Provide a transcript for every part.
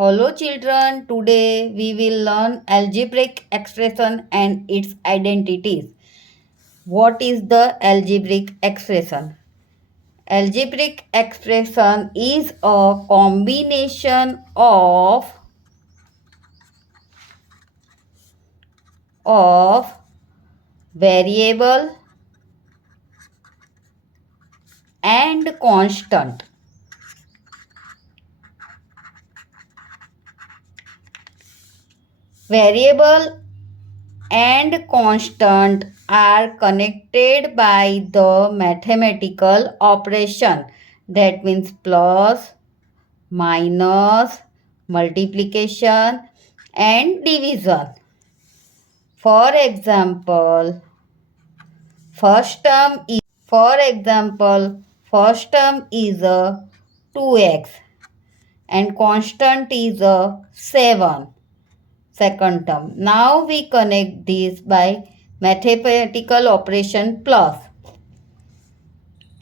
Hello children, today we will learn algebraic expression and its identities. What is the algebraic expression? Algebraic expression is a combination of variable and constant. Variable and constant are connected by the mathematical operation, that means plus, minus, multiplication and division. For example, first term is a 2x and constant is a 7. Second term. Now we connect this by mathematical operation plus.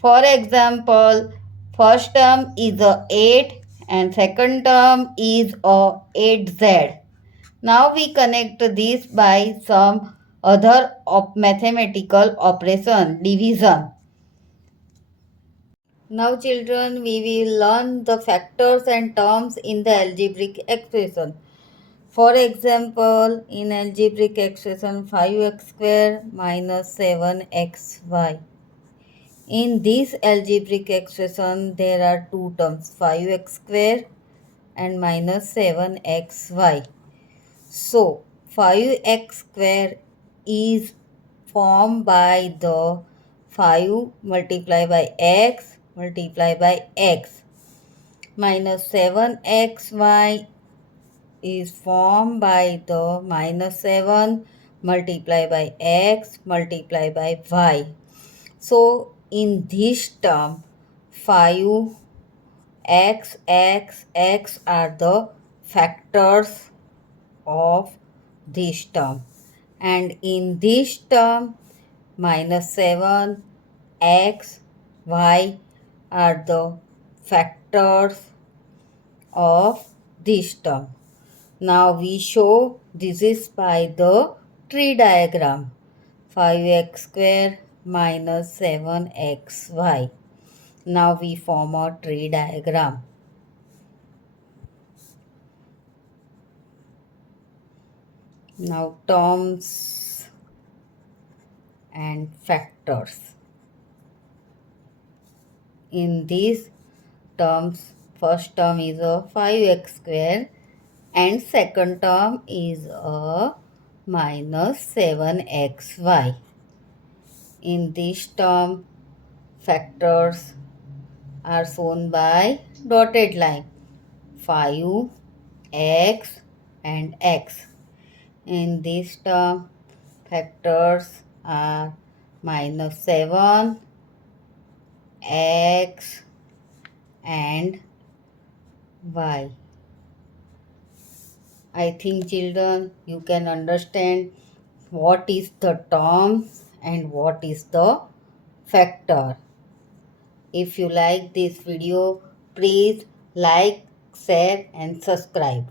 For example, first term is a 8 and second term is a 8z. Now we connect this by some other mathematical operation, division. Now children, we will learn the factors and terms in the algebraic expression. For example, in algebraic expression 5x square minus 7xy. In this algebraic expression, there are two terms 5x square and minus 7xy. So, 5x square is formed by the 5 multiplied by x multiplied by x minus 7xy is formed by the minus 7 multiplied by x multiplied by y. So, in this term, 5 x are the factors of this term. And in this term, minus 7 x, y are the factors of this term. Now we show this is by the tree diagram. 5x square minus 7xy. Now we form a tree diagram. Now terms and factors. In these terms, first term is a 5x square and second term is a minus 7xy. In this term, factors are shown by dotted line 5, x and x. In this term, factors are minus 7, x and y. I think children, you can understand what is the term and what is the factor. If you like this video, please like, share and subscribe.